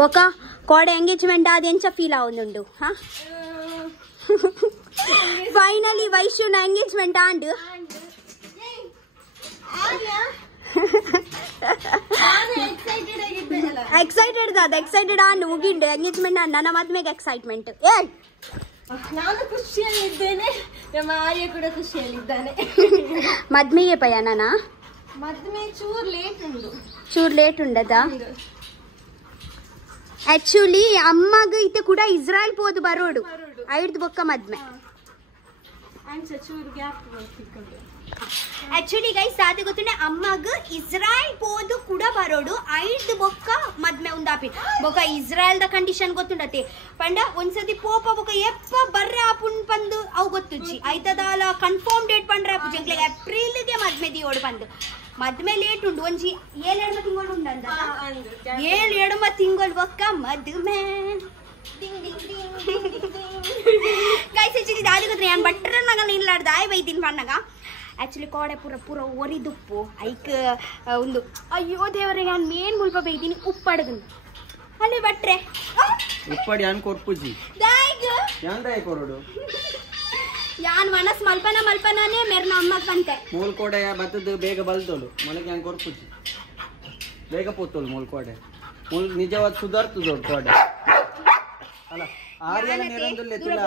బొక్క కోడ ఎంగేజ్మెంట్ అది ఎంత ఫీల్ అవుతుండు ఫైనలీ వైశ్యున ఎంగేజ్మెంట్ ఆండ్ ಎಕ್ಸೈಟೆಡ್ ದಾದ ಎಕ್ಸೈಟೆಡ್ ಆಂಡ್ ಮುಗಿಂಡು ಎಂಗೇಜ್ಮೆಂಟ್ ಆಂಡ್ ನನ್ನ ಮದ್ಮೆಗೆ ಎಕ್ಸೈಟ್ಮೆಂಟ್ ನಾನು ಖುಷಿಯಲ್ಲಿದ್ದೇನೆ ನಮ್ಮ ಆರ್ಯ ಕೂಡ ಖುಷಿಯಲ್ಲಿದ್ದಾನೆ ಮದ್ಮೆಗೆ ಪಯ ನಾನಾ ಮದ್ಮೆ ಚೂರ್ ಲೇಟ್ ಉಂಡದಾ ಆಕ್ಚುಲಿ ಅಮ್ಮಗ ಇತ್ತೆ ಕೂಡ ಇಸ್ರಾಯಲ್ ಪೋದು ಬರೋಡು ಐದು ಬೊಕ್ಕ ಮದ್ಮೆ ಆಕ್ಚುಲಿ ಗೈಸ್ ಸಾಧಿ ಗೊತ್ತುಂಡೆ ಅಮ್ಮಗ ಇಸ್ರಾಯಲ್ ಪೋದು ಕೂಡ ಬರೋಡು ಐದು ಬೊಕ್ಕ ಮದ್ಮೆ ಉಂದಾಪಿ ಬೊಕ್ಕ ಇಸ್ರಾಯಲ್ ದ ಕಂಡೀಷನ್ ಗೊತ್ತುಂಡತೆ ಪಂಡ ಒಂದ್ಸತಿ ಪೋಪ ಬೊಕ್ಕ ಎಪ್ಪ ಬರ್ರೆ ಆಪುನ್ ಪಂದು ಅವು ಗೊತ್ತುಜ್ಜಿ ಐತದಾಲ ಕನ್ಫರ್ಮ್ ಡೇಟ್ ಪಂಡ್ರೆ ಆಪುಜಿ ಎಂಕ್ಲೆಗ್ ಏಪ್ರಿಲ್ಗೆ ಮದ್ಮೆ ದಿಯೋಡು ಪಂದು ಮದ್ಮೆ ಲೇಟ್ ಉಂಡು ಒಂಜಿ 7 ತಿಂಗಳು ಉಂಡಂದ 7 ತಿಂಗಳು ಬೊಕ್ಕ ಮದ್ಮೆ ಗೈಸ್ ಆಕ್ಚುಲಿ ದಾದಿ ಗೊತ್ತುಂಡೆ ನಾನು ಬಟ್ರೆ ನಗಲ್ ಇಲ್ಲಾಡ್ದು ಆಯ್ ಬೈತೀನಿ ಪಣ್ಣಗ ಆಕ್ಚುಲಿ ಕೋಡೆ ಪೂರ ಒರಿದುಪ್ಪು ಐಕ್ ಒಂದು ಅಯ್ಯೋ ದೇವರೇ ನಾನು ಮೇನ್ ಮುಲ್ಪ ಬೈತೀನಿ ಉಪ್ಪಡಗನ್ ಅಲ್ಲಿ ಬಟ್ರೆ ಉಪ್ಪಡಿ ಯಾನ್ ಕೊರ್ಪುಜಿ ದಾಯ್ಗ ಯಾನ್ ದಯ ಕೊರೋಡು ಯಾನ್ ಮನಸ್ ಮಲ್ಪನಾನೇ ಮೇರ್ನ ಅಮ್ಮಗ್ ಬಂತೆ ಮೂಲ್ ಕೋಡೆ ಬತ್ತದು ಬೇಗ ಬಲ್ತೋಳು ಮೊಳಗೆ ಯಾನ್ ಕೊರ್ಪುಜಿ ಬೇಗ ಪೋತೋಳು ಮೂಲ್ ಕೋಡೆ ಮೂಲ್ ನಿಜವಾದ ಸುಧಾರ್ತದೋಳು ಕೋಡೆ ಅಲ್ಲ ಆರ್ಯನ ನೆರಂದುಲ್ಲೆ ತುಲ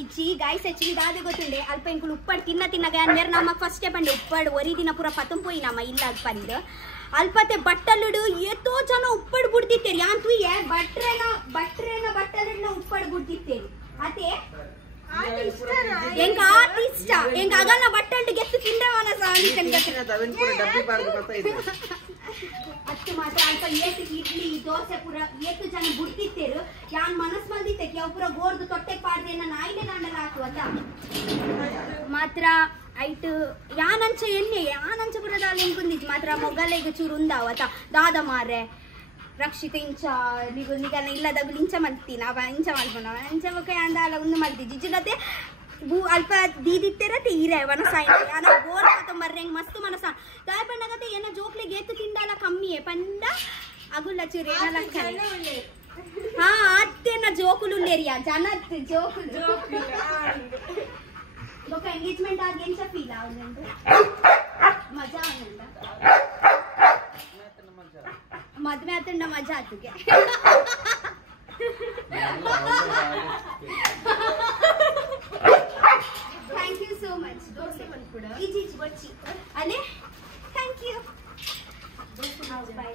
ಇಜ್ಜಿ ಗೈಸ್ ಆಕ್ಚುಲಿ ದಾದಿ ಗೊತ್ತುಂಡೆ ಅಲ್ಪ ಇಂಕುಲು ಉಪ್ಪಡ್ ತಿನ್ನಗ ಮೇರ್ ನಮ್ಮಗ್ ಫಸ್ಟೇ ಬಂಡೆ ಉಪ್ಪಡ್ ಒರಿ ದಿನ ಪೂರ ಪತಂ ಪೋಯಿ ನಮ್ಮ ಇಲ್ಲ ಬಂದು ಅಲ್ಪತೆ ಬಟ್ಟಲುಡು ಎತ್ತೋ ಜನ ಉಪ್ಪಡ್ ಬುಡ್ದಿತ್ತೇರಿ ಯಾನ್ ತುಯ್ಯ ಬಟ್ರೆನ ಬಟ್ಟಲುಡ್ನ ಉಪ್ಪಡ್ ಬುಡ್ದಿತ್ತೇರಿ ಅದೇ ಎಂಗ ಆರ್ಟಿಸ್ಟ್ ಎಂಗ ಅಗಲ್ನ ಬಟ್ಟಲ್ಡು ಗೆತ್ತು ತಿಂದವನ ಅಷ್ಟು ಮಾತ್ರ ಅಲ್ಪ ಏತು ಇಡ್ಲಿ ದೋಸೆ ಪೂರ ಏತು ಜನ ಬುಡ್ತಿತ್ತೇರು ಯಾನ್ ಮನಸ್ ಬಂದಿತ್ತೆ ಅವ್ ಪೂರ ಗೋರ್ದು ತೊಟ್ಟೆ ಪಾಡ್ದೇನ ನಾಯಿಲೆ ದಾಂಡಲ ಹಾಕುವತ್ತ ಮಾತ್ರ ಐಟ್ ಯಾನಂಚ ಎಣ್ಣೆ ಯಾನಂಚ ಪುರದಾಲ ಎಂಕುಂದಿತ್ತು ಮಾತ್ರ ಮೊಗಲೆಗ ಚೂರು ಉಂದಾವತ್ತ ದಾದ ಮಾರೆ ರಕ್ಷಿತ ಇಂಚ ನಿಗನ ಇಲ್ಲದಾಗ ಇಂಚ ಮಲ್ತೀನಿ ಅವ ಇಂಚ ಮಲ್ಕೊಂಡ ಇಂಚ ಬೊಕ್ಕ ಅಂದಾಲ ಒಂದು ಮಲ್ತಿ ಜಿಜ್ಜುಗತೆ ಅಲ್ಪ ದೀದಿತ್ತೇರತ್ತೆ ಈರೆ ವನಸಾಯಿನ ಯಾನ ಗೋರ್ ತೊಂಬರ್ರೆಂಗ್ ಮಸ್ತ್ ಮನಸ ದಾಯ ಪಣ್ಣಗತೆ ಏನ ಜೋಕ್ಲಿಗೆ ಎತ್ತು ತಿಂದಾಲ ಕಮ್ಮಿಯೇ ಪಂಡ ಅಗುಲ್ಲ ಚೂರು ಏನ ಲಕ್ಷಣೆ ಹಾ ಅತ್ತೇನ ಜೋಕುಲು ಉಳ್ಳೇರಿಯಾ ಜನ ಜೋಕುಲು ಬೊಕ್ಕ ಎಂಗೇಜ್ಮೆಂಟ್ ಆಗಿ ಎಂಚ ಫೀಲ್ ಆಗುಂಡು ಮಜಾ ಆಗುಂಡ ಮದ್ವೆ ಆತಂಡ ಮಜಾ ಆತುಗೆ ಥ್ಯಾಂಕ್ ಯು ಸೋ ಮಚ್ ದೋಸೆ ಕೂಡ ಈಜಿ ಬಚ್ಚಿ ಅಲೆ ಥ್ಯಾಂಕ್ ಯು ಬೈ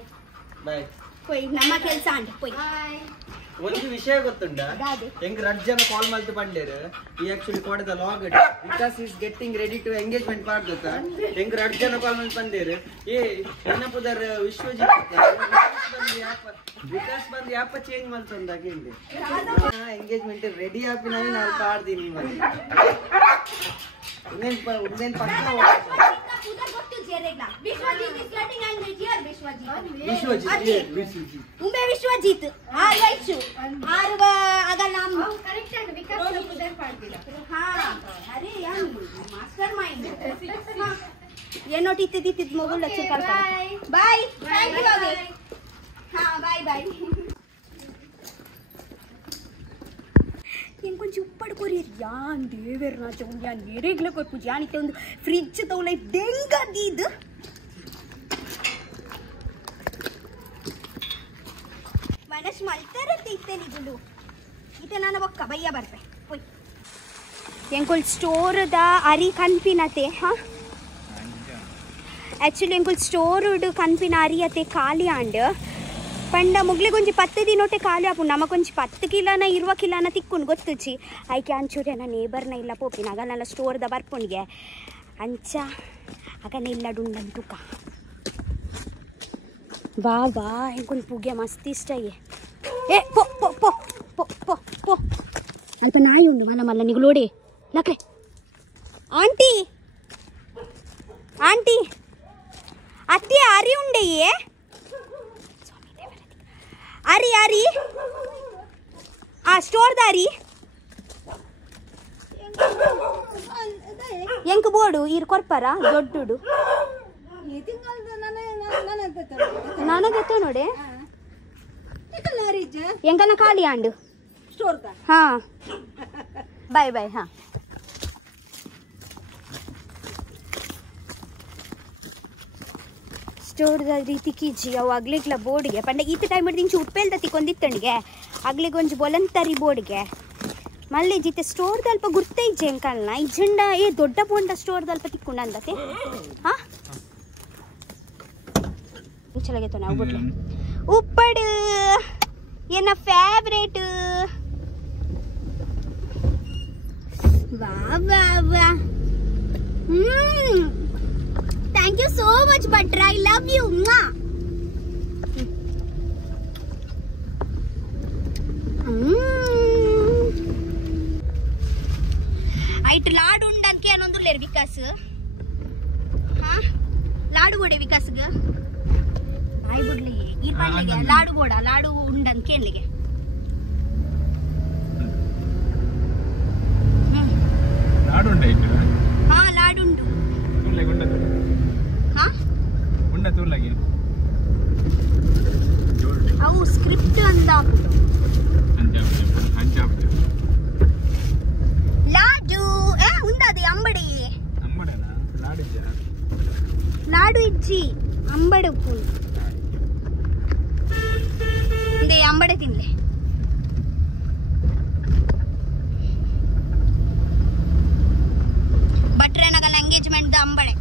ಬೈ ಕೊಯ್ ನಮ್ಮ ಕೆಲಸ ಅಂಡ್ ಕೊಯ್ ಒಂದು ವಿಷಯ ಗೊತ್ತುಂಡ ಹೆಂಗ್ ರಡ್ಜನ ಕಾಲ್ ಮಲ್ತು ಬಂಡೇರು ಈ ಆಕ್ಚುಲಿ ಕೋಡದ ಲಾಗ್ Vikas is getting ready to engagement ಮಾಡ್ದತ್ತ ಹೆಂಗ್ ರಡ್ಜನ ಕಾಲ್ ಮಲ್ತು ಬಂಡೇರು ಏ ಏನಪ್ಪದರ್ ವಿಶ್ವಜಿತ್ ವಿಕಾಸ್ ಬಂದು ಯಾಪ ಚೇಂಜ್ ಮಲ್ತಂದಾಗ ಹಿಂದೆ ಎಂಗೇಜ್ಮೆಂಟ್ ರೆಡಿ ಆಪಿ ನಾನು ಪಾಡ್ದೀನಿ ಇನ್ನೇನ್ ಪಕ್ಕ ವಿಶ್ವಜಿತ್ ಆರ್ ವೈಶು ಆರ್ ಅಗಲ್ ನಮ್ಮ ಕರೆಕ್ಟ್ ಅಂಡ್ ವಿಕಾಸ್ ಉದರ್ ಪಾಡ್ದಿಲ್ಲ ಹಾ ಅರೆ ಯಾನ್ ಮಾಸ್ಟರ್ ಮೈಂಡ್ ಏನೋಟಿ ತಿದ್ದಿದ್ ಮೊಗುಲ್ ಲಕ್ಷ ಬೈ ಬೈ ಥ್ಯಾಂಕ್ ಯು ಅವಿ ಹಾ ಬೈ ಬೈ ఇంకొంచెం ఉప్పడు కొరియర్ యాన్ దేవర్ నా చౌ యాన్ ఎరేగ్ల కొప్పు యానితే ಒಂದು ಫ್ರಿಡ್ಜ್ ತೌಲೈ ದೆಂಗದಿದ್ ಮನಸ್ ಮಲ್ತಾರತ್ತೆ ಇತ್ತೇನಿಗುಲು ಇತೆ ನಾನು ಬೊಕ್ಕ ಬಯ್ಯ ಬರ್ಪೆ ಹೋಯ್ ಎಂಕೊಲ್ ಸ್ಟೋರ್ ದ ಅರಿ ಕನ್ಪಿನತೆ ಹಾ ಆಕ್ಚುಲಿ ಎಂಕೊಲ್ ಸ್ಟೋರ್ ಕನ್ಪಿನ ಅರಿಯತೆ ಖಾಲಿ ಆಂಡ್ ಪಂಡ ಮುಗ್ಲಿಗೊಂಜಿ 10 ದಿನೊಟ್ಟೆ ಖಾಲಿ ಆಪು ನಮಗೊಂಜಿ 10 ಕಿಲೋನ 20 ಕಿಲೋನ ತಿಕ್ಕುಂಡು ಗೊತ್ತುಚ್ಚಿ ಐಕೆ ಅಂಚೂರಿ ನನ್ನ ನೇಬರ್ನ ಇಲ್ಲ ಪೋಪಿನ ಆಗ ನನ್ನ ಸ್ಟೋರ್ದ ಬರ್ಪುಣಿಗೆ ಅಂಚ ಆಗ ಇಲ್ಲಡುಂಡಂತುಕ ವಾ ವಾ ಹೆಂಗೊಂದು ಪುಗೆ ಮಸ್ತ್ ಇಷ್ಟಯೇ ಏ ಪೋ ಪೋ ಪೋ ಪೋ ಪೋ ಪೋ ಅಲ್ಪ ನಾಯಿ ಉಂಡು ಮಲ್ಲ ಮಲ್ಲ ನಿಗುಲೋಡೆ ಲಕ್ರೆ ಆಂಟಿ ಆಂಟಿ ಅತ್ತಿ ಅರಿ ಉಂಡೆಯೇ ಅರಿ ಅರಿ ಆ ಸ್ಟೋರ್ ದಾರಿ ಎಂಕ್ ಬೋರ್ಡು ಇರ್ ಕೊರ್ಪರ ದೊಡ್ಡುಡು ನನಗೆ ನೋಡಿ ಎಂಕನ ಖಾಲಿ ಆಂಡು ಸ್ಟೋರ್ ಕಾ ಹಾ ಬಾಯ್ ಬಾಯ್ ಹಾ ಸ್ಟೋರ್ದ ರೀತಿ ಕೀಜಿ ಅವು ಆಗ್ಲಿಕ್ಲ ಬೋರ್ಡ್ಗೆ ಪಂಡ ಈತ ಟೈಮ್ ಹಿಡಿದು ಇಂಚು ಉಪ್ಪೆಲ್ದ ತಿಕ್ಕೊಂದಿತ್ತಣಿಗೆ ಆಗ್ಲಿಗೆ ಒಂಜಿ ಬೊಲಂತರಿ ಬೋರ್ಡ್ಗೆ ಮಲ್ಲೆ ಜೀತೆ ಸ್ಟೋರ್ದ ಅಲ್ಪ ಗುರ್ತ ಇಜ್ಜೆ ಎಂಕಲ್ನ ಇಜ್ಜಂಡ ದೊಡ್ಡ ಬೋಂಡ ಸ್ಟೋರ್ದ ಅಲ್ಪ ತಿಕ್ಕೊಂಡ ಅಂದತೆ ಹಾ ಚಲಾಗೈತ ನಾವು ಬಿಡ್ಲೆ ಉಪ್ಪಡು ಏನ ಫೇವ್ರೇಟ್ ವಾ ವಾ ವಾ ಥ್ಯಾಂಕ್ ಯು ಸೋ ಮಚ್ ಬಟ್ರ ಐ ಲವ್ ಯು ಐಟ್ ಲಾಡು ಉಂಡಂಕೆ ಅನ್ನೊಂದು ಲೇರ್ ವಿಕಾಸ್ ಹಾ ಲಾಡು ಬೋಡೆ ವಿಕಾಸ್ಗ ಆಯ್ ಬಿಡ್ಲಿ ಇರ್ಬಂಡಿಗೆ ಲಾಡು ಬೋಡ ಲಾಡು ಉಂಡಂಕೆ ಎಲ್ಲಿಗೆ ಲಾಡು ಉಂಡ ಹಾ ಲಾಡು ಉಂಟು ಹಾ ಉಂಡ ತೂರ್ಲಾಗೆ ಅವು ಸ್ಕ್ರಿಪ್ಟ್ ಅಂದ ಲಾಡು ಉಂದది ಅಂಬಡಿ ಲಾಡು ಇಜ್ಜಿ ಅಂಬಡೆ ಉಪ್ಪು ಇಂದೆ ಅಂಬಡೆ ತಿನ್ಲೆ ಭಟ್ರನಗಲ ಎಂಗೇಜ್ಮೆಂಟ್ ದ ಅಂಬಡೆ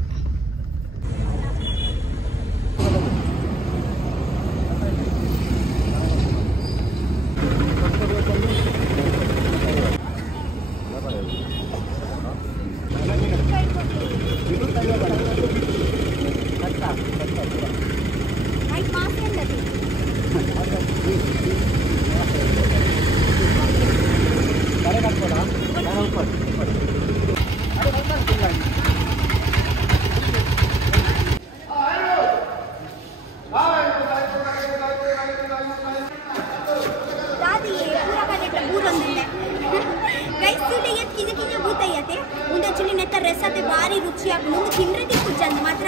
ರಸತೆ ಭಾರಿ ರುಚಿ ಆಗ ಮುಂದೆ ತಿಂದ್ರೆ ತಿಕ್ಕುಚ್ಚಂದ ಮಾತ್ರ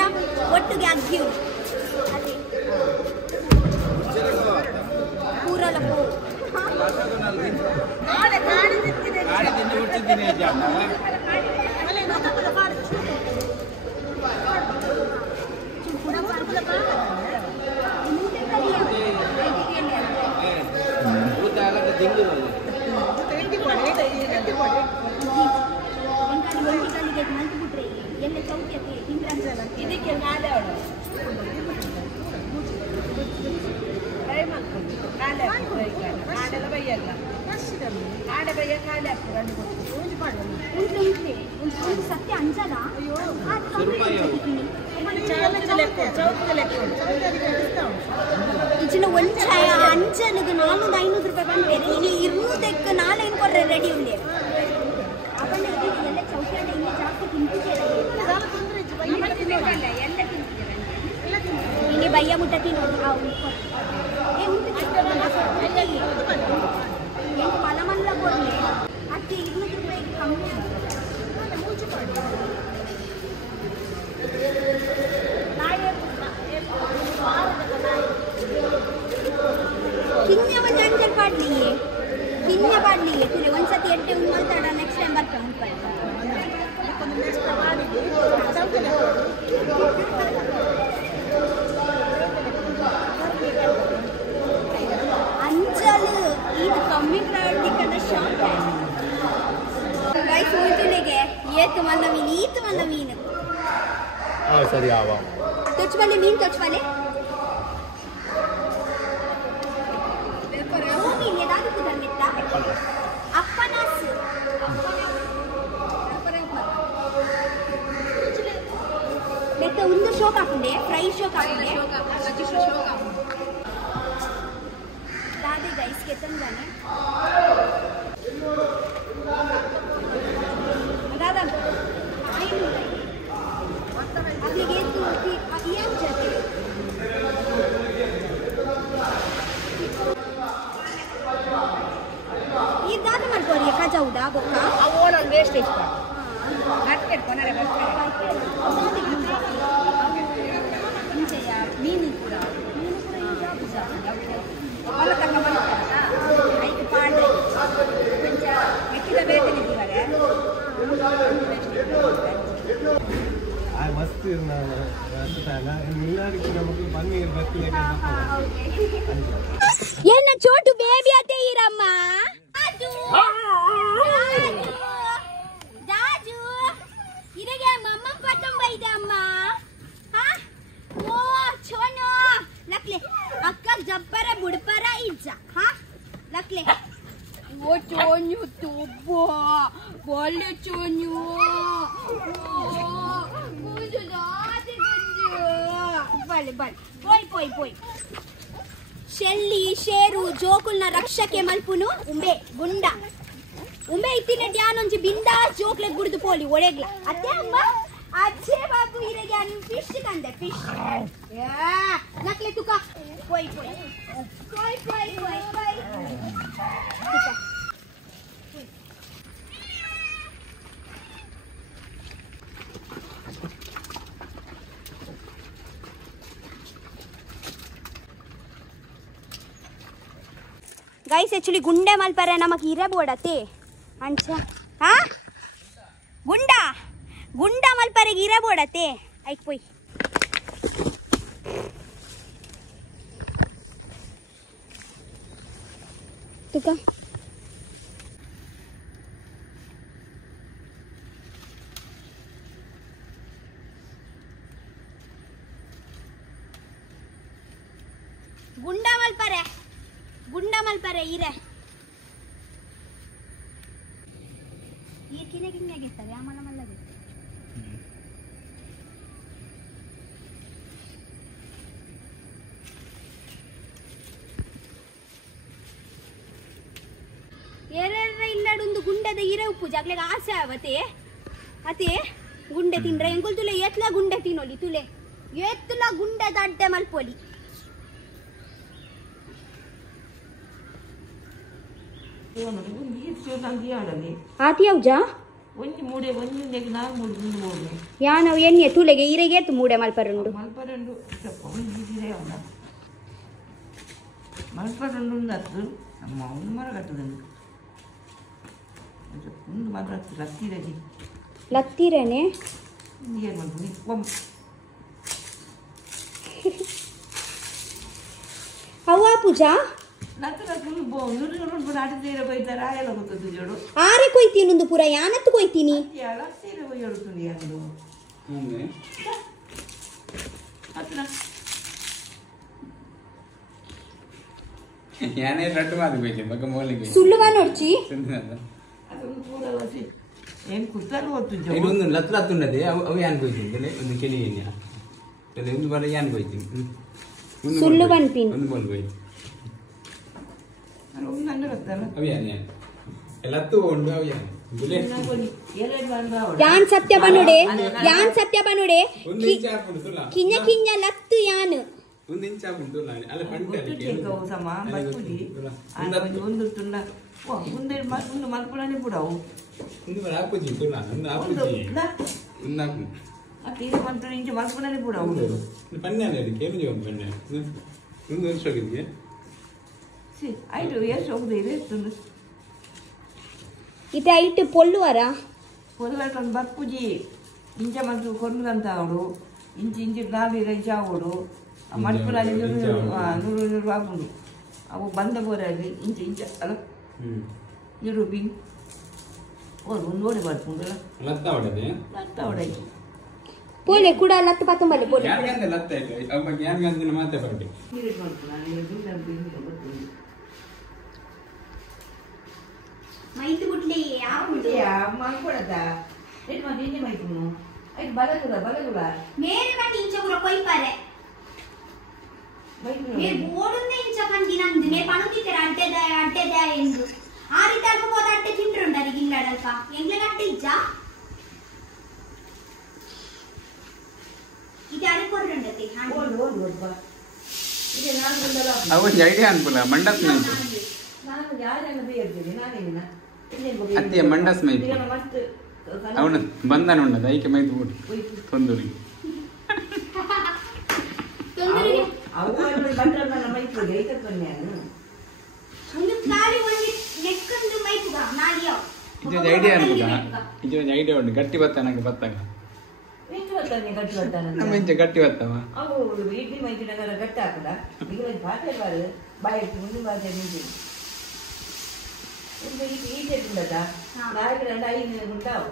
ಒಟ್ಟಿಗೆ ಅಗ್ಗಿ ಪೂರಲ ಪೂ ಇದಕ್ಕೆ ನಾಳೆ ಅವಳು ನಾಳೆಲ್ಲ ಬೈಯಲ್ಲ ನಾಳೆ ಬೈಯ ಕಾಲೆ ಹಾಕ್ತಾರೆ ಸತ್ಯ ಅಂಜಲ ಇಚ್ಚಿನ ಒಂಚಾಯ ಅಂಜಲಿಗೆ 400-500 ರೂಪಾಯಿ ಬಂದ್ಬೇರೆ ಇನ್ನು 200ಕ್ಕೆ 4 ಕೊಡ್ರೆ ರೆಡಿ ಉಂಡೆ ಅವನ್ನ ಎಲ್ಲ ಚೌಕಿಯಲ್ಲಿ ಇನ್ನೇ ಜಾಸ್ತಿ ತಿಂತಿದ್ದೀರ ಇನ್ನೇ ಬಯ್ಯ ಮುಟ್ಟ ತಿನ್ನೋದು ಫಲಮಲ್ಲ ಕೊಡಲಿ ಅದಕ್ಕೆ 200 ರೂಪಾಯಿ ಕಮ್ಮಿ ಕಿನ್ನೆ ಒಂದು ಅಂಜಲ್ ಪಾಡ್ಲಿಯೇ ಕಿನ್ನೆ ಪಾಡ್ಲಿಯೇ ತಿಳಿ ಒಂದ್ಸತಿ ಎಟ್ಟೆ ಒಂದು ಮಾತಾಡ ನೆಕ್ಸ್ಟ್ ಟೈಮ್ ಬರ್ತಾ ಅಂಜಲ್ ಇದು ಕಮ್ಮಿ ಪ್ರಾಣಿಕದ ಶಾಪ್ ಗೈಸ್ ಉಳ್ದುಲೆಗೆ ಏತು ಮಲ್ಲ ಮೀನು ಈತು ಮಲ್ಲ ಮೀನು ಸರಿ ಆವ ತೊಚ್ಚಬಲ್ಲೆ ಮೀನು ತೊಚ್ಚಬಲ್ಲೆ ಮೀನು ಎದಾಗುತ್ತೆ ತಂದಿತ್ತ ಅಪ್ಪನಾಸ್ ಲೆಕ್ಕ ಒಂದು ಶೋಕ್ ಹಾಕೊಂಡೆ ಫ್ರೈ ಶೋಕ್ ಹಾಕೊಂಡೆ ದಾದೆ ಗೈಸ್ ಕೆತ್ತಂದಾನೆ दादा ಅಲ್ಲಿಗೆ ಏನು ಜೊತೆ ಈ ದಾದ ಮಾಡ್ಕೋರಿ ಖಾಜಾವುದಾ ಬೊಕ್ಕ ಅವು ನಾನು ವೇಸ್ಟೇಜ್ ಮಾರ್ಕೆಟ್ ಕೊನರೆ ಮುಂಚೆಯ ಮೀನು ಕೂಡ ಜಾಬ್ ಹೊಲ ತಕ್ಕ ಏನ ಚೋಟು ಬೇಬಿ ಅತ್ತೆ ಇರಮ್ಮ ರಾಜು ಇರಗೆ ಮಮ್ಮ ಪತಂಬ ಇದೆ ಅಮ್ಮ ಓ ಚೋನು ಲಕ್ಲೆ ಅಕ್ಕ ಜಬ್ಬರ ಬುಡ್ಪರ ಇಜ್ಜ ಲಕ್ಲೆ ಓ ಚೋನು ತುಬ್ಬೋ ಒಳ್ಳೆ ಚೋನು ಬಲೆ ಬಲೆ ಪೋಯ್ ಪೋಯ್ ಪೋಯ್ ಶೆಲ್ಲಿ ಶೇರು ಜೋಕುಲ್ನ ರಕ್ಷಕೆ ಮಲ್ಪುನು ಉಂಬೆ ಗುಂಡ ಉಂಬೆ ಇತ್ತಿನ ಡ್ಯಾನೊಂಜಿ ಬಿಂದಾಸ್ ಜೋಕ್ಲೆ ಗುಡ್ದು ಪೋಲಿ ಒಳೆಗ್ಲ ಅತ್ತೆ ಅಮ್ಮ ಅಜ್ಜೆ ಬಾಬು ಇರೆಗೆ ಅನ್ ಫಿಶ್ ತಂದೆ ಫಿಶ್ ನಕ್ಲೆ ತುಕ ಪೋಯ್ ಪೋಯ್ ಪೋಯ್ ಪೋಯ್ ಪೋಯ್ ಪೋಯ್ ಗೈಸ್ ಆಕ್ಚುಲಿ ಗುಂಡೆ ಮಲ್ಪರೆ ನಮಗೆ ಇರಬೋಡತೆ ಅಂಚ ಗುಂಡ ಮಲ್ಪರೆಗೆ ಇರಬೋಡತೆ ಐಕ್ ಪೋಯ್ ತುಕ ಗುಂಡ ಮಲ್ಪರೆ ಇರೆ ಕಿನೆ ಕಿಂಗಾಗಿರ್ತವೆ ಆಮಲ ಮಲ್ಲದೆ ಏರೆರ್ರ ಇಲ್ಲಡೊಂದು ಗುಂಡದ ಇರೆ ಉಪ್ಪು ಜಾಗ್ಲೆಗ ಆಸೆ ಅವತೆ ಅತೆ ಗುಂಡೆ ತಿಂಡ್ರೆ ಎಂಕುಲ್ ತುಲೆ ಎತ್ಲ ಗುಂಡೆ ತಿನ್ನೋಲಿ ತುಲೆ ಎತ್ಲ ಗುಂಡದ ಅಡ್ಡೆ ಮಲ್ಪೋಲಿ ಆತಿಯವ್ಜಾ ಒಂಜಿ ಮೂಡೆ ಒಂಜಿ ನೆಗ್ ನಾಲ್ ಮೂಡೆ ಮುಂದು ಹೋಗಿ ಯಾನವ್ ಎಣ್ಣೆ ತುಲೆಗೆ ಇರೆಗೆ ಎತ್ತು ಮೂಡೆ ಮಲ್ಪರಂಡು ಒಂಜಿ ದಿರೆ ಅವನ ಮಲ್ಪರಂಡು ನತ್ತು ನಮ್ಮ ಉಮ್ಮರ ಕಟ್ಟದಂಡು ಮುಂದು ಮಾತ್ರ ಲತ್ತಿರಗಿ ಲತ್ತಿರೇನೆ ಏನು ಮಾಡ್ಬೋದು ಅವ್ವ ಪೂಜಾ ಲತ್ತಿರ ಫುಲ್ ನುರು ಆಟಿದ್ದೀರ ಬೈತಾರೆ ಆಯಲ್ಲ ಗೊತ್ತದ್ದು ಜೋಡು ಆರೆ ಕೊಯ್ತೀನಿ ಒಂದು ಪೂರ ಯಾನತ್ತು ಕೊಯ್ತೀನಿ ಲತ್ತಿರ ಬೈಯೊಡುತ್ತೀನಿ ಯಾರು ಹತ್ರ ಯಾನೇ ರಟ್ಟು ಮಾತು ಬೇಕೆ ಮಗ ಮೋಲಿಗೆ ಸುಳ್ಳುವ ನೋಡ್ಚಿ ಅದೊಂದು ಪೂರ ಲಸಿ ಏನು ಕುತ್ತಲು ಹೊತ್ತು ಜೋ ಒಂದು ಲತ್ರ ಹತ್ತುಂಡದೆ ಅವು ಯಾನ್ ಕೊಯ್ತೀನಿ ಒಂದು ಕೆಲಿ ಒಂದು ಬರ ಯಾನ್ ಕೊಯ್ತೀನಿ ಸುಳ್ಳು ಬನ್ಪಿನ್ ಒಂದು ಬೋಲ್ ಕೊಯ್ತು ನಂಗೆ ಗೊತ್ತಲ್ಲ ಅವು ಯಾನ್ ಎಲ್ಲತ್ತು ಉಂಡು ಅವು ಯಾನ್ ಯಾನ್ ಸತ್ಯ ಬನುಡೆ ಒಂದು ಇಂಚ ಹಾಕೊಂಡು ಸುಲ್ಲ ಕಿಂಜ ಕಿಂಜ ಲತ್ತು ಯಾನ್ ಒಂದು ಇಂಚ ಹಾಕೊಂಡು ಅಲ್ಲ ಪಂಟೆ ಸಮ ಬರ್ತುಡಿ ಒಂದು ತುಂಡ ಮುಂದೆ ಒಂದು ಮಲ್ಪುಳನೆ ಬಿಡವು ಒಂದು ಬರ ಹಾಕುಜಿ ಸುಲ್ಲ ಒಂದು ಹಾಕುಜಿ ಒಂದು ಹಾಕು ಮತ್ತೆ ಇದು ಮಂತ್ರ ಇಂಚೆ ಮಲ್ಪುಳನೆ ಬಿಡವು ಪನ್ನೆ ಅದಕ್ಕೆ ಏನು ಜೀವನ ಪನ್ನೆ ಒಂದು ವರ್ಷ ಹೋಗಿದ್ಯಾ ಆಯ್ತು ಎಷ್ಟು ಹೋಗುದು ಇದೆ ಎಷ್ಟು ಇದು ಐಟ್ ಪೊಲ್ಲುವರ పొల్లటం బప్పుజీ ఇంచ మనకు కొనుగంత ఆవుడు ఇంచి ఇంచి నాలుగు ఇంచ ఆవుడు మడుపులు అది నూరు బాగుండు అವು ಬಂದ ಬೋರಲ್ಲಿ ಇಂಚ ಇಂಚ ಅಲ್ಲ ಇರುಬಿ ಓರು ನೋಡಿ ಬರ್ಕೊಂಡಲ್ಲ ಲತ್ತ ಹೊಡೆದೆ ಲತ್ತ ಹೊಡೆ ಪೋಲೆ ಕೂಡ ಲತ್ತ ಪತ್ತಂಬಲೆ ಪೋಲೆ ಯಾರ್ಗಂದೆ ಲತ್ತ ಇಲ್ಲ ಅಮ್ಮ ಯಾರ್ಗಂದಿನ ಮಾತೆ ಬರಬೇಕು ನೀರು ಮಾಡ್ಕೊಂಡು ನಾನು ದುಡ್ಡು ಬರ್ತೀನಿ ಮೈತು ಗುಟ್ಲಿ ಮಾಡ್ಕೊಡದ ಏನು ಮಾಡಿ ಏನೇ ಮೈತು ಐದು ಬಲಗುಲ ಮೇರೆ ಬಂದು ಇಂಚ ಪೂರ ಕೊಯ್ಪಾರೆ ಮೇರೆ ಬೋಡುಂದೆ ಇಂಚ ಬಂದಿ ನಂದು ಮೇರೆ ಪಣುತ್ತಿದ್ದಾರೆ ಅಡ್ಡೆದ ಎಂದು ಆ ರೀತಿ ಅಲ್ಪ ಹೋದ ಅಡ್ಡೆ ತಿಂಡ್ರುಂಡರಿ ಗಿಲ್ಲಡಲ್ಪ ಎಂಗ್ಲೆ ಅಡ್ಡೆ ಇಜ್ಜ ಇದು ಅರೆ ಕೊರ್ರುಂಡತಿ ಅವನ್ ಐಡಿಯಾ ಅನ್ಪುಲ ಮಂಡಸ್ ಮೈಪು ನಾನು ಯಾರೆಲ್ಲ ಬೇಯಿರ್ತೀನಿ ನಾನೇನ ಅತ್ತೆ ಮಂಡಸ್ ಮೈಪು ಅವನು ಬಂದನ ಉಂಡದ ಐಕೆ ಮೈದು ಬಿಟ್ಟು ತೊಂದೂರಿಗೆ ಅವರು ಬಂದ್ರೆ ನನ್ನ ಮೈಪುಗೆ ಐತಕ್ಕನ್ನೇ ಒಂದು ಕಾಲಿ ಒಂದು ನೆಕ್ಕೊಂದು ಮೈಪುಗ ನಾಡಿಯೋ ಇದೊಂದು ಐಡಿಯಾ ಅನ್ಪುಗ ಇದೊಂದು ಐಡಿಯಾ ಉಂಟು ಗಟ್ಟಿ ಬತ್ತ ನನಗೆ ಬತ್ತಾಗ ಎಷ್ಟು ಬರ್ತಾನೆ ಗಟ್ಟಿ ಬರ್ತಾನೆ ಮಂಚ ಗಟ್ಟಿ ಬರ್ತಾವ ಅವು ಇಡ್ಲಿ ಮಂಚಿನ ಗಟ್ಟಿ ಹಾಕಲ್ಲ ಈಗ ಭಾಷೆ ಬಾರು ಬಾಯಿ ಮುಂದೆ ಭಾಷೆ ನಿಂತಿದ್ದು ಈಚೆ ತಿಂದದ ನಾಲ್ಕು 2-5 ಗುಂಟಾವು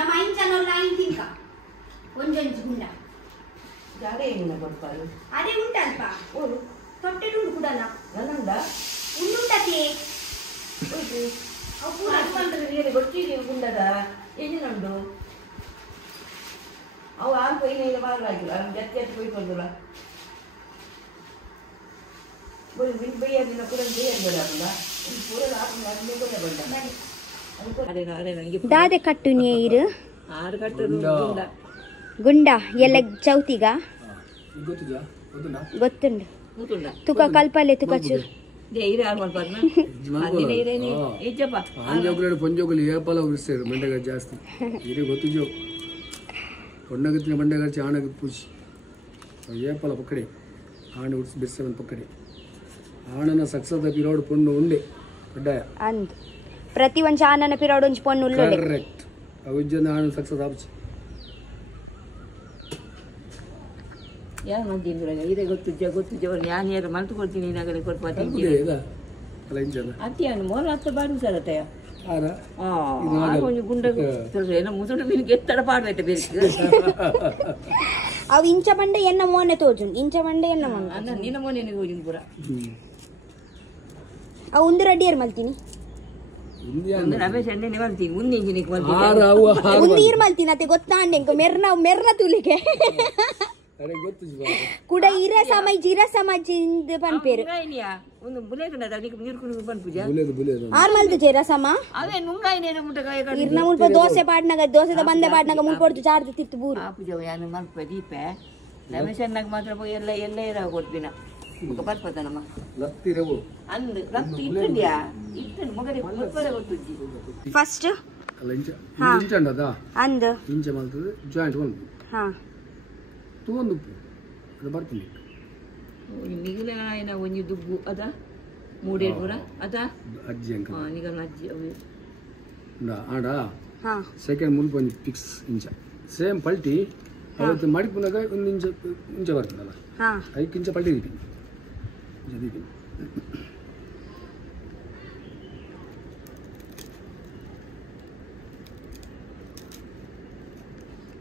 ನಮ್ಮ ಐನ್ ಜನ ಐನ್ ತಿನ್ಕ ಒಂದೊಂದು ಗುಂಡ ಅದೇ ಏನಿಲ್ಲ ಕೊಡ್ಪಾರು ಅದೇ ಉಂಟಲ್ಪ ಓಡು ತೊಟ್ಟೆ ಉಂಟು ಕೂಡಲ್ಲ ನನ್ನುಂಡ ಉಂಡುಂಟಕ್ಕೆ ಗೊತ್ತಿದೆ ಗುಂಡದ ಏನೇನುಂಡು ಅವು ಆರು ಪೈನ ಮಾಡಲಾಗಿಲ್ಲ ಅವ್ನು ಜತ್ತಿ ಹತ್ತಿ ಕೊಯ್ಕೊಂಡಲ್ಲ ಬೇಯಿನ ಕೂಡ ಬೇಯಲ್ಲ ದಾದೆ ಕಟ್ಟು ನೀರು 6 ಕಟ್ಟು ಗುಂಡ ಎಲ್ಲ ಚೌತಿಗ ಗೊತ್ತುಂಡು ತುಕ ಕಲ್ಪಲೆ ತುಕ ಚೂರು ಪಂಜೋಗಲಿ ಏಪಲ ಉರಿಸ್ತಾರೆ ಮಂಡಗ ಜಾಸ್ತಿ ಇದು ಗೊತ್ತಿಜೋ ಒಣ್ಣಗತ್ತಿನ ಮಂಡಗಚ್ಚಿ ಆಣಗ ಪೂಜಿ ಏಪಲ ಪಕ್ಕಡೆ ಆಣೆ ಉಡಿಸಿ ಬಿರ್ಸವನ್ ಪಕ್ಕಡೆ ಆಣನ ಸಕ್ಸದ ಪಿರೋಡ್ ಪೊಣ್ಣು ಉಂಡೆ ಕಡ್ಡಾಯ ಅಂದ್ ಪ್ರತಿ ಒಂಚ ಆನನ ಪಿರೋಡ್ ಒಂಚ ಪೊಣ್ಣು ಉಳ್ಳುಡೆ ಕರೆಕ್ಟ್ ಅವಿಜ್ಜನ ಆಣನ ಸಕ್ಸದ ಆಪ್ಚಿ ಯಾರು ಮಾಡ್ತೀನಿ ಇದೇ ಗೊತ್ತಿದ್ದೆ ನಾನು ಯಾರು ಮಲ್ತು ಕೊಡ್ತೀನಿ ಈಗಾಗಲೇ ಕೊಟ್ಟು ಅತ್ತಿಯನ್ನು 3 ಬಾಡಿ ಸರತೆಯ கொஞ்சம் குண்டை என்ன முசுடு மீனுக்கு எத்தனை பாடு வைத்த பேருக்கு ಅವು ಇಂಚ ಬಂಡೆ ಎನ್ನ ಮೋನೆ ತೋಜುನ್ ಇಂಚ ಬಂಡೆ ಎನ್ನ ಮೋನೆ ಅನ್ನ ನಿನ್ನ ಮೋನೆ ತೋಜುನ್ ಪೂರ ಅವು ಒಂದು ರೆಡಿಯರ್ ಮಲ್ತೀನಿ ಒಂದು ರಮೇಶ್ ಅಣ್ಣೆ ಮಲ್ತೀನಿ ಮುಂದೆ ಇಂಜಿನಿಕ್ ಮಲ್ತೀನಿ ಒಂದು ನೀರು ಮಲ್ತೀನಿ ಅತ್ತೆ ಗೊತ್ತಾ ಅಂಡೆ ಮೆರ್ನ ತುಲಿಗೆ ಕೂಡ ಇರ ಸಮಾಜಿ ಪನ್ಪೇರು ಒಂದು ಬುಲೆಟ್ ಉಂಟದ ಅದಕ್ಕೆ ನೀರು ಕುಡಿದು ಪನ್ಪುಜ ಆರ್ ಮಲ್ದು ಜೇರ ಸಮ ಅವೇ ನುಂಗಾಯಿನೇನು ಮುಟ್ಟಕಾಯ ಇರ್ನ ಮುಲ್ಪ ದೋಸೆ ಪಾಡ್ನಾಗ ದೋಸೆದ ಬಂದೆ ಪಾಡ್ನಾಗ ಮುಲ್ಕೊಡ್ತು ಚಾರ್ದು ತಿರ್ತು ಬೂರು ಆ ಪೂಜ ಯಾನು ಮಲ್ಪ ದೀಪ ರಮೇಶ್ ಅಣ್ಣಗೆ ಮಾತ್ರ ಎಲ್ಲ ಇರ ಕೊಡ್ತೀನ ಬರ್ಪತನಮ್ಮ ಅಂದ್ ರಕ್ತ ಇಟ್ಟಿದ್ಯಾ ಇಟ್ಟು ಮಗನಿಗೆ ಮುಲ್ಪದೆ ಗೊತ್ತಿದ್ದಿ ಫಸ್ಟ್ ಅಂದ್ ಇಂಚ ಮಲ್ತದೆ ಜಾಯಿಂಟ್ ಒಂದು ಹಾ ತಗೊಂಡು ಅದು ಬರ್ತೀನಿ ನಿಗಲ ಒಂಜಿ ದುಗ್ಗು ಅದ 3 ಪೂರ ಅದ ಅಜ್ಜಿ ಅಂಕ ನಿಗಲ ಅಜ್ಜಿ ಆಡ ಹಾ ಸೆಕೆಂಡ್ ಮುಲ್ಪ ಒಂದು ಫಿಕ್ಸ್ ಇಂಚ ಸೇಮ್ ಪಲ್ಟಿ ಅವತ್ತು ಮಾಡಿಕೊಂಡಾಗ ಒಂದು ಇಂಚ ಬರ್ತದಲ್ಲ ಹಾ 5 ಇಂಚ ಪಲ್ಟಿ ದೀಪಿ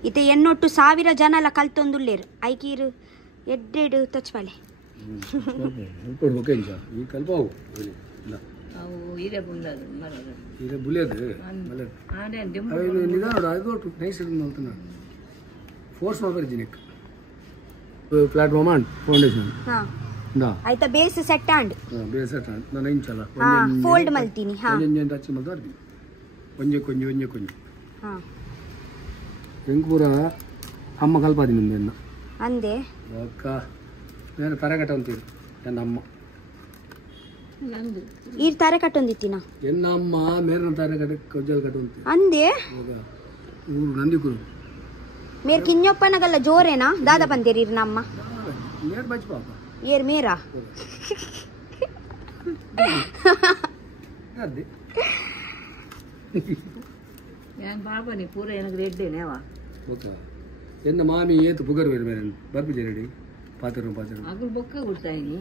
ಇತ ಎನ್ನೊಟ್ಟು 1000 ಜನ ಎಲ್ಲ ಕಲ್ತೊಂದುಲ್ಲೇರು ಐಕೀರು ಎಡ್ಡೆಡು ತಚ್ಪಾಲೆ ಈ ಕಲ್ಪವು ಅವು ಇರೆ ಬುಂದದು ಮರದ ಇರೆ ಬುಲೆದು ಆಡೆ ನಿಧಾನ ಅದು ನೈಸ್ ಇರ್ತದೆ ಫೋರ್ಸ್ ಮಾಡ್ಬಾರ್ಜಿನಿಕ್ ಪ್ಲಾಟ್ಫಾರ್ಮ್ ಅಂಡ್ ಫೌಂಡೇಶನ್ ಹಾ ಆಯ್ತಾ base set and base set and ನಾನು ಇಂಚಲ್ಲ ಹಾ ಫೋಲ್ಡ್ ಮಲ್ತೀನಿ ಹಾ ಒಂಜೆ ಟಚ್ ಮಾಡ್ತಾರೆ ಒಂಜೆ ಕೊಂಜೆ ಹಾ ಹೆಂಗೆ ಪೂರ ಅಮ್ಮ ಕಲ್ಪಾದಿ ನಿಮ್ದು ಎನ್ನ ಅಂದೆ ಅಕ್ಕ నేను తరగట అంತೀరు ఎన్నమ్మ ఈర్ తరగట ఉందిత్తిన ఎన్నమ్మ మేరన తరగట కొజ్జల్ కట ఉంది అందే ఊరు నందికురు మేర్ కిన్నొప్పనగల్ల జోరేనా దాదా పందేరి ఇర్నమ్మ మేర్ బచ్చి పాప ఏర్ మేరా అదే ಯಾನ್ ಬಾಬನಿ ಪೂರ ಏನಕ್ಕೆ ರೆಡ್ಡೇನೇವಾ ಓಕೆ ಎನ್ನ ಮಾಮಿ ಏತು ಪುಗರ್ ಬೇರೆ ಬೇರೆ ಬರ್ಪಿ ಜರಡಿ ಪಾತಿರು ಅಗಲ್ ಬೊಕ್ಕ ಕೊಡ್ತಾಯಿನಿ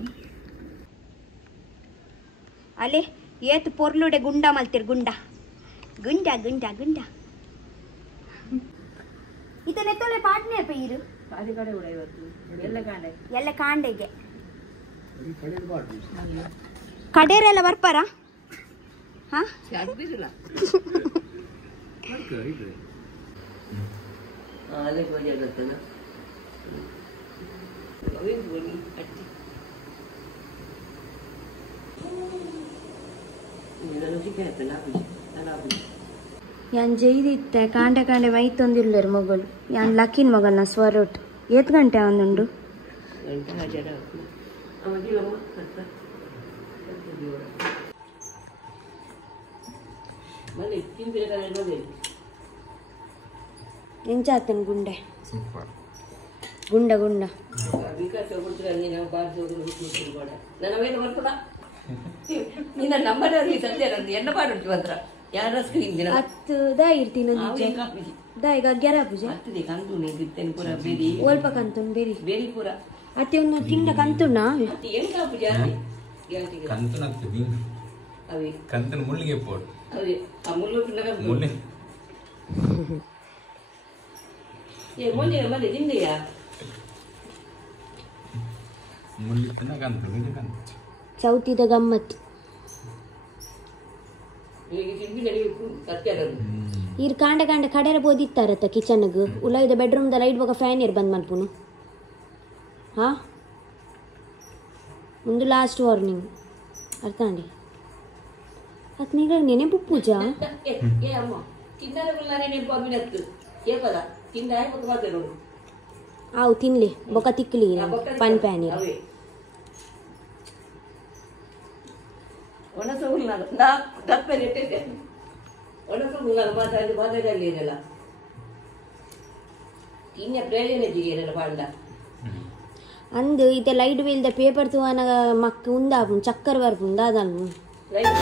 ಅಲೆ ಏತು ಪೊರ್ಲುಡೆ ಗುಂಡ ಮಲ್ತಿರ್ ಗುಂಡ ಇತನೆತ್ತೊಲೆ ಪಾಟ್ನೆ ಪೈರು ಪಾದಿ ಕಡೆ ಕೂಡ ಇವತ್ತು ಎಲ್ಲ ಕಾಂಡೆಗೆ ಕಡೇರೆಲ್ಲ ಬರ್ಪಾರ ಹಾ ಆಗ್ಬಿರಲ್ಲ ಅದೇ ಗೋಜಿ ಆಗುತ್ತಲ್ಲ ಯಾನ್ ಜೈದಿತ್ತೆ ಕಾಂಡೆ ಮೈತೊಂದಿಲ್ಲರು ಮಗಳು ಯಾನ್ ಲಕ್ಕಿನ ಮಗನ ಸ್ವರೋಟ್ ಏತ್ ಗಂಟೆ ಅವನುಂಡು ಎಂಚಾತನ್ ಗುಂಡೆ ಗುಂಡ ನಿನ್ನ ನಂಬರ್ ಸಂಜೆ ಎಣ್ಣ ಪಾಡು ಹತ್ರ ಯಾರ ಸ್ಕ್ರೀನ್ ದಿನ ಹತ್ತದ ಇರ್ತೀನಿ ಈಗ ಗೆರ ಪೂಜೆ ಹತ್ತಿದೆ ಕಂತು ನೀ ಬಿತ್ತೇನೆ ಪೂರ ಬೇರಿ ಓಲ್ಪ ಕಂತುಂಡು ಬೇರಿ ಬೇರಿ ಪೂರ ಅತ್ತೆ ಒಂದು ತಿಂಡ ಕಂತುಂಡ ಎಂತ ಪೂಜೆ ಕಂತು ಆಗ್ತದೆ ಅವಿ ಕಂತನ ಮುಳ್ಳಿಗೆ ಪೋಡು ಅವಿ ಆ ಮುಳ್ಳು ಮುಳ್ಳಿ ಮುಂಜಾನೆ ಬಂದೆ ತಿಂದೆಯಾ ಮುಳ್ಳಿ ತಿನ್ನ ಕಂತು ಇದು ಕಂತು ಚೌತಿದ ಗಮ್ಮತ್ ಈಗ ತಿಂದಿಲ್ಲ ನೀವು ಕತ್ತೆರದು ಇರ್ ಕಾಂಡೆ ಕಾಂಡೆ ಕಡೆರ ಬೋದಿತ್ತಾರತ್ತ ಕಿಚನ್ಗೆ ಉಲ್ಲ ಇದು ಬೆಡ್ರೂಮ್ದ ಲೈಟ್ ಬೋಗ ಫ್ಯಾನ್ ಇರ್ ಬಂದ್ ಮಲ್ಪುನು ಹಾ ಒಂದು ಲಾಸ್ಟ್ ವಾರ್ನಿಂಗ್ ಅರ್ಥ ಅಂಡಿ ಅತ್ ನೀಗ ನೆನೆಪು ಪೂಜಾ ಏ ಅಮ್ಮ ತಿಂದರೆ ಬಿಲ್ಲಾನೆ ನೆನಪು ಅಭಿನತ್ತು ಏಕದ ತಿಂದ ಆಯ್ತು ಮಾತೆ ನೋಡು ಆವು ತಿನ್ಲಿ ಬೊಕ ತಿಕ್ಲಿ ಪನ್ ಪ್ಯಾನ್ ಇರ್ ಅವೇ ಒಣಸ ಹುಲ್ಲಾಗ ನಾ ದಪ್ಪನೆ ಇಟ್ಟಿದ್ದೆ ಒಣಸ ಹುಲ್ಲಾಗ ಮಾತಾಡಲ್ಲಿ ಇದೆಲ್ಲ ಇನ್ನ ಪ್ರೇರಣೆ ಜಿಗಿಯಲ್ಲ ಪಾಂಡ ಅಂದು ಇತ್ತೆ ಲೈಟ್ ಬೀಲ್ದ ಪೇಪರ್ ತೂವನ ಮಕ್ಕ ಉಂದಾಪು ಚಕ್ಕರ್ ಬರ್ಪು ಉಂದಾದಲ್ವು ರೈತ